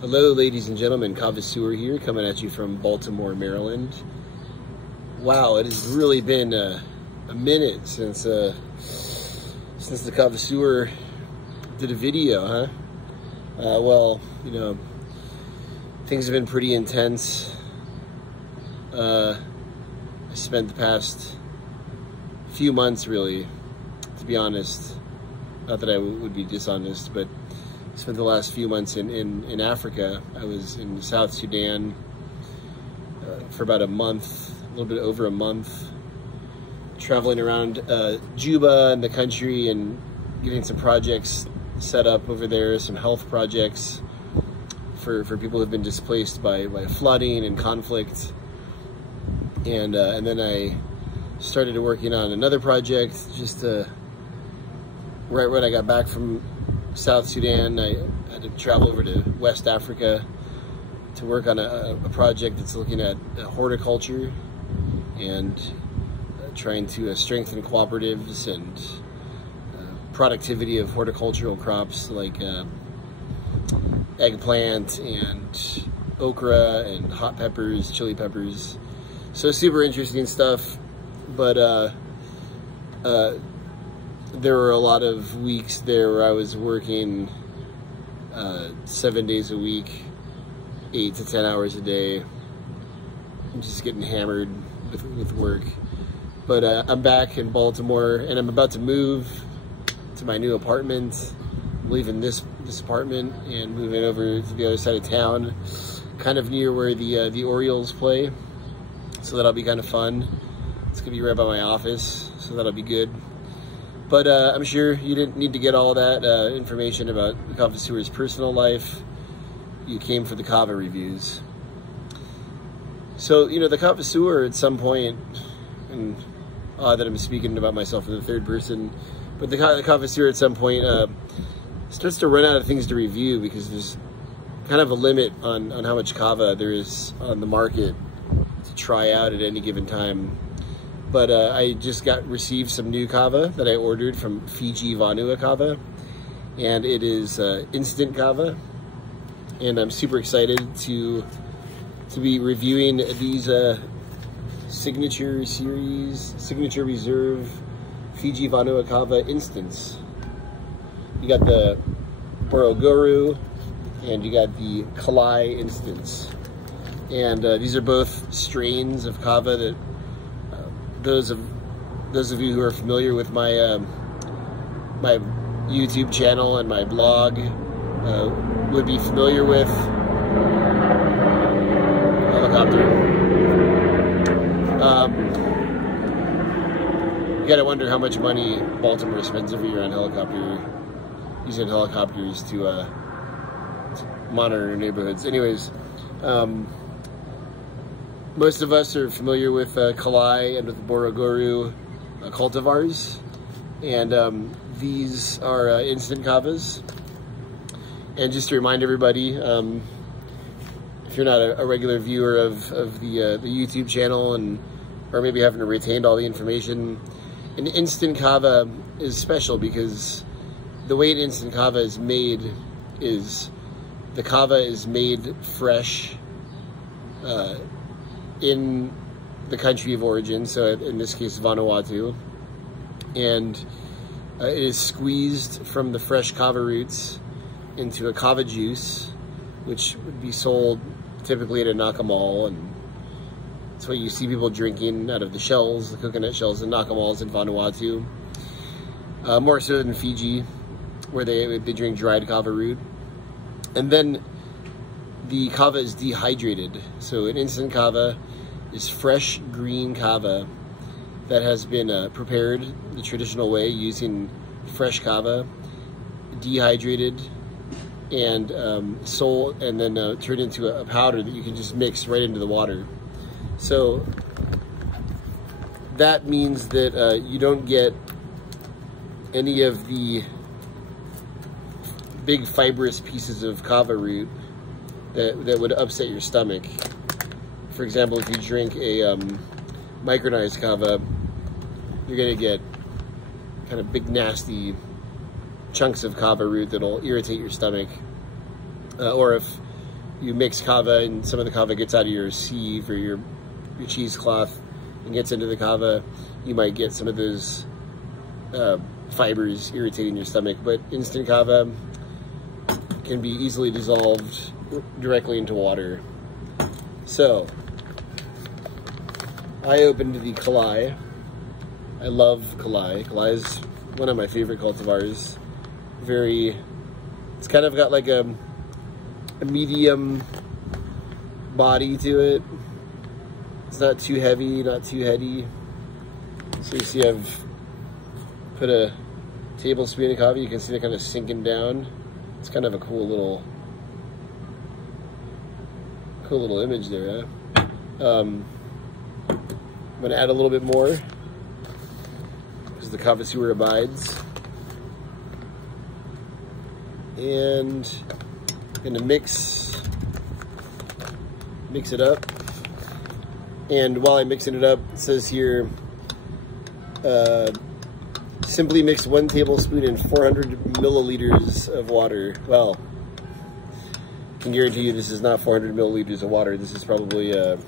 Hello, ladies and gentlemen. Kava here, coming at you from Baltimore, Maryland. Wow, it has really been a minute since the Kava did a video, huh? Well, you know, things have been pretty intense. I spent the past few months, really, to be honest, not that I would be dishonest, but spent the last few months in Africa. I was in South Sudan for about a month, a little bit over a month, traveling around Juba and the country and getting some projects set up over there, some health projects for people who have been displaced by flooding and conflict. And then I started working on another project just right when I got back from South Sudan. I had to travel over to West Africa to work on a project that's looking at horticulture and trying to strengthen cooperatives and productivity of horticultural crops like eggplant and okra and hot peppers, chili peppers. So super interesting stuff, but there were a lot of weeks there where I was working 7 days a week, 8 to 10 hours a day, just getting hammered with work. But I'm back in Baltimore and I'm about to move to my new apartment. I'm leaving this apartment and moving over to the other side of town, kind of near where the Orioles play. So that'll be kind of fun. It's gonna be right by my office, so that'll be good. But I'm sure you didn't need to get all that information about the Kava's personal life. You came for the Kava reviews. So, you know, the Kava at some point, and that I'm speaking about myself in the third person, but the Kava at some point starts to run out of things to review because there's kind of a limit on how much Kava there is on the market to try out at any given time. But I just received some new Kava that I ordered from Fiji, Vanua Kava, and it is instant Kava, and I'm super excited to be reviewing these signature reserve Fiji Vanua Kava instants. You got the Borogoro and you got the Kelai instants, and these are both strains of Kava that those of you who are familiar with my my YouTube channel and my blog would be familiar with. Helicopter. You gotta wonder how much money Baltimore spends every year on using helicopters to monitor neighborhoods. Anyways, most of us are familiar with Kelai and with Borogoro cultivars, and these are instant Kavas. And just to remind everybody, if you're not a regular viewer of the YouTube channel or maybe haven't retained all the information, an instant Kava is special because the way an instant Kava is made is the Kava is made fresh in the country of origin, so in this case Vanuatu, and it is squeezed from the fresh Kava roots into a Kava juice, which would be sold typically at a Nakamall, and that's what you see people drinking out of the shells, the coconut shells and Nakamalls in Vanuatu, more so than Fiji, where they drink dried Kava root. And then the Kava is dehydrated, so an instant Kava is fresh green Kava that has been prepared the traditional way using fresh Kava, dehydrated, and sold, and then turned into a powder that you can just mix right into the water. So that means that you don't get any of the big fibrous pieces of Kava root that would upset your stomach. For example, if you drink a micronized Kava, you're gonna get kind of big nasty chunks of Kava root that'll irritate your stomach. Or if you mix kava and some of the kava gets out of your sieve or your cheesecloth and gets into the kava, you might get some of those fibers irritating your stomach. But instant kava can be easily dissolved directly into water. So I opened the Kelai. I love Kelai. Kelai is one of my favorite cultivars. It's kind of got like a medium body to it. It's not too heavy, not too heady. So you see I've put a tablespoon of coffee. You can see it kind of sinking down. It's kind of a cool little image there, huh? I'm gonna add a little bit more because the Kava sewer abides. And I'm gonna mix it up. And while I'm mixing it up, it says here, simply mix 1 tablespoon in 400 milliliters of water. Well, I can guarantee you this is not 400 milliliters of water. This is probably 200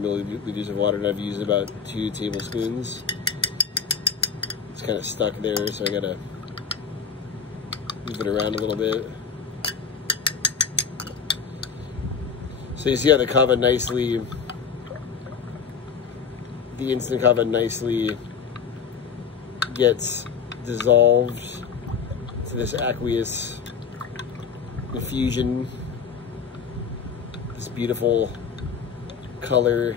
milliliters of water, and I've used about 2 tablespoons. It's kind of stuck there, so I gotta move it around a little bit. So you see how the instant kava nicely gets dissolved to this aqueous infusion, this beautiful color.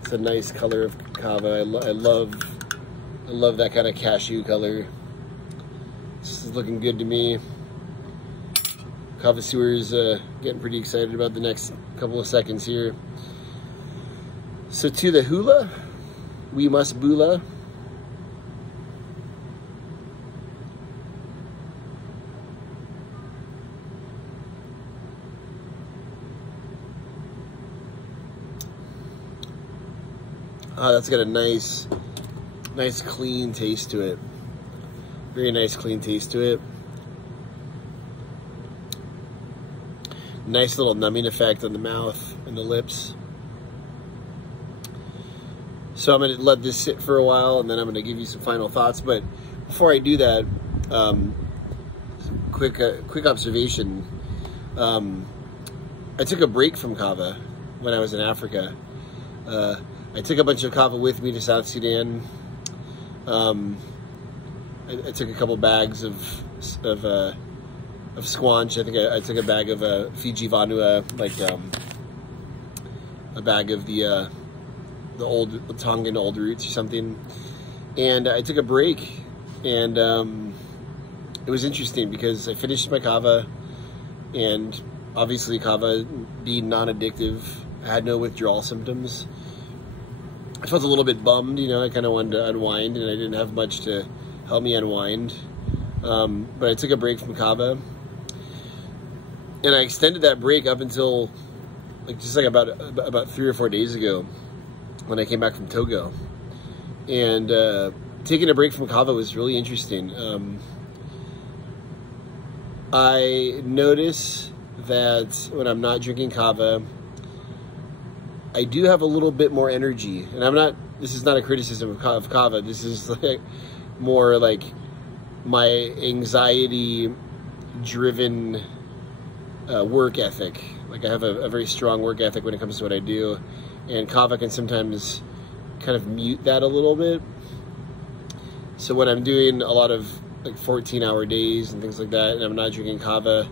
It's a nice color of kava. I love that kind of cashew color. This is looking good to me. Kava sewer is getting pretty excited about the next couple of seconds here. So to the hula, we must bula. That's got a nice clean taste to it. Very nice clean taste to it. Nice little numbing effect on the mouth and the lips. So I'm going to let this sit for a while, and then I'm going to give you some final thoughts. But before I do that, quick observation. I took a break from kava when I was in Africa. I took a bunch of kava with me to South Sudan. I took a couple bags of squanch. I think I took a bag of Fiji Vanua, like a bag of the old Tongan old roots or something. And I took a break, and it was interesting because I finished my kava, and obviously kava being non-addictive, I had no withdrawal symptoms. I felt a little bit bummed, you know. I kind of wanted to unwind, and I didn't have much to help me unwind. But I took a break from kava, and I extended that break up until about 3 or 4 days ago when I came back from Togo. And taking a break from kava was really interesting. I notice that when I'm not drinking kava, I do have a little bit more energy. And this is not a criticism of kava. This is like more like my anxiety driven work ethic. Like I have a very strong work ethic when it comes to what I do, and kava can sometimes kind of mute that a little bit. So when I'm doing a lot of like 14-hour days and things like that, and I'm not drinking kava,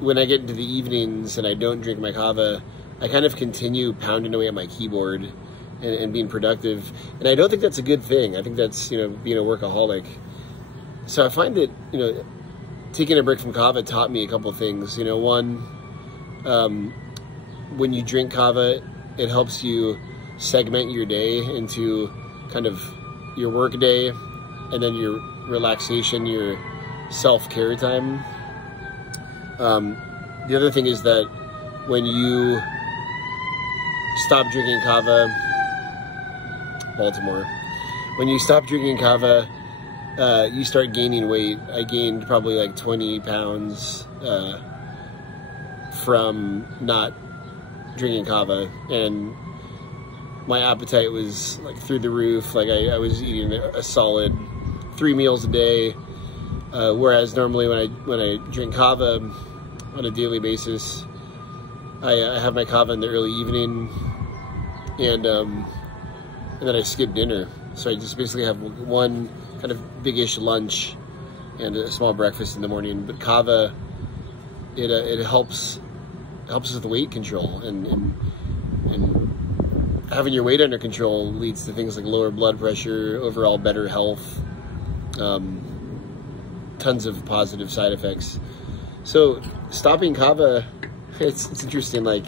when I get into the evenings and I don't drink my kava, I kind of continue pounding away at my keyboard and being productive. And I don't think that's a good thing. I think that's, you know, being a workaholic. So I find that, you know, taking a break from kava taught me a couple things. You know, one, when you drink kava, it helps you segment your day into kind of your work day and then your relaxation, your self-care time. The other thing is that when you stop drinking kava, when you stop drinking kava, you start gaining weight. I gained probably like 20 pounds from not drinking kava, and my appetite was like through the roof. Like I was eating a solid 3 meals a day, whereas normally when I drink kava on a daily basis, I have my kava in the early evening, and then I skip dinner. So I just basically have one kind of big-ish lunch and a small breakfast in the morning. But kava, it helps with weight control, and having your weight under control leads to things like lower blood pressure, overall better health, tons of positive side effects. So stopping kava, it's interesting. Like,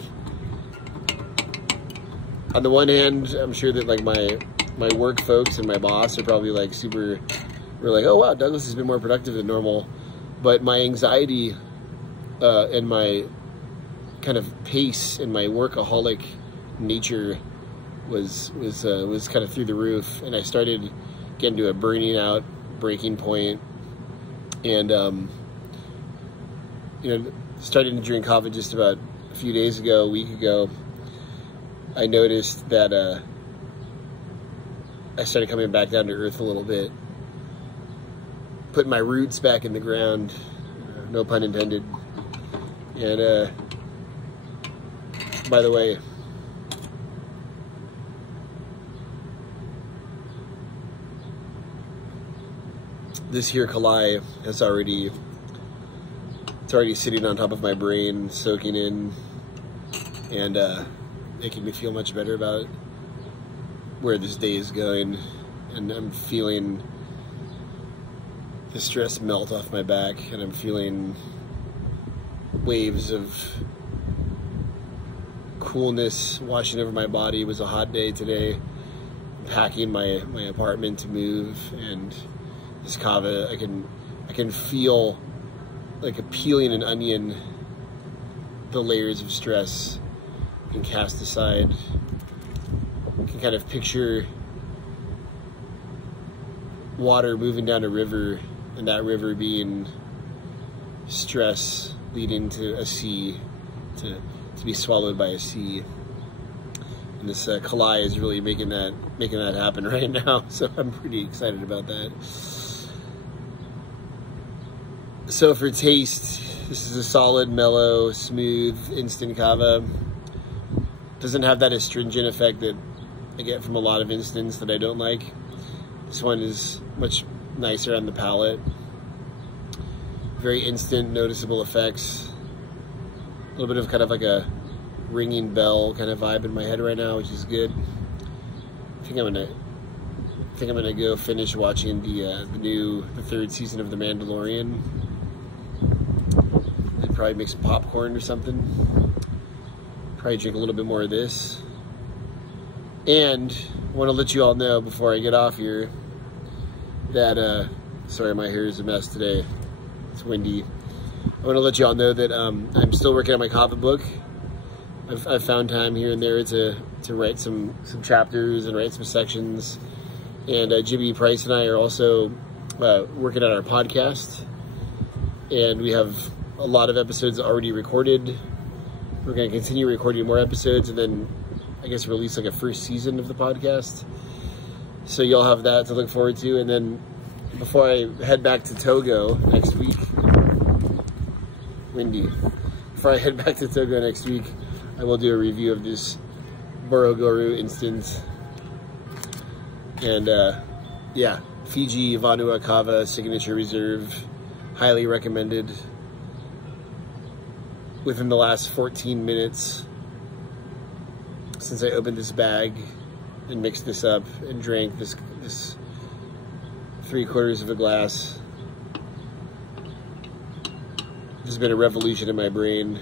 on the one hand, I'm sure that like my work folks and my boss are probably like we're like, oh wow, Douglas has been more productive than normal. But my anxiety and my kind of pace and my workaholic nature was kind of through the roof, and I started getting to a burning out breaking point, and you know, starting to drink kava just about a few days ago, a week ago. I noticed that I started coming back down to earth a little bit, putting my roots back in the ground, no pun intended. And by the way, this here Kelai has already sitting on top of my brain, soaking in, and making me feel much better about where this day is going. And I'm feeling the stress melt off my back, and I'm feeling waves of coolness washing over my body. It was a hot day today. I'm packing my apartment to move, and this kava, I can feel like peeling an onion, the layers of stress and cast aside. You can kind of picture water moving down a river, and that river being stress leading to a sea, to be swallowed by a sea. And this Kelai is really making that happen right now, so I'm pretty excited about that. So for taste, this is a solid, mellow, smooth, instant kava. Doesn't have that astringent effect that I get from a lot of instants that I don't like. This one is much nicer on the palate. Very instant, noticeable effects. A little bit of kind of like a ringing bell kind of vibe in my head right now, which is good. I think I'm gonna go finish watching the third season of The Mandalorian. And probably make some popcorn or something. Probably drink a little bit more of this. And I want to let you all know before I get off here that, sorry, my hair is a mess today. It's windy. I want to let you all know that I'm still working on my Kava book. I've found time here and there to write some chapters and write some sections. And Jimmy Price and I are also working on our podcast. And we have a lot of episodes already recorded. We're going to continue recording more episodes, and then I guess release like a first season of the podcast. So you'll have that to look forward to. And then before I head back to Togo next week, windy. Before I head back to Togo next week, I will do a review of this Borogoru instant. And yeah, Fiji, Vanua, Kava, Signature Reserve, highly recommended. Within the last 14 minutes since I opened this bag and mixed this up and drank this 3/4 of a glass, there's been a revolution in my brain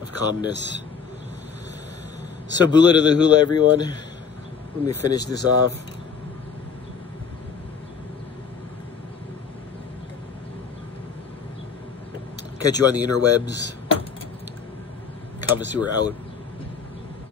of calmness. So bula to the hula, everyone. Let me finish this off. Catch you on the interwebs. Kava Sewer out.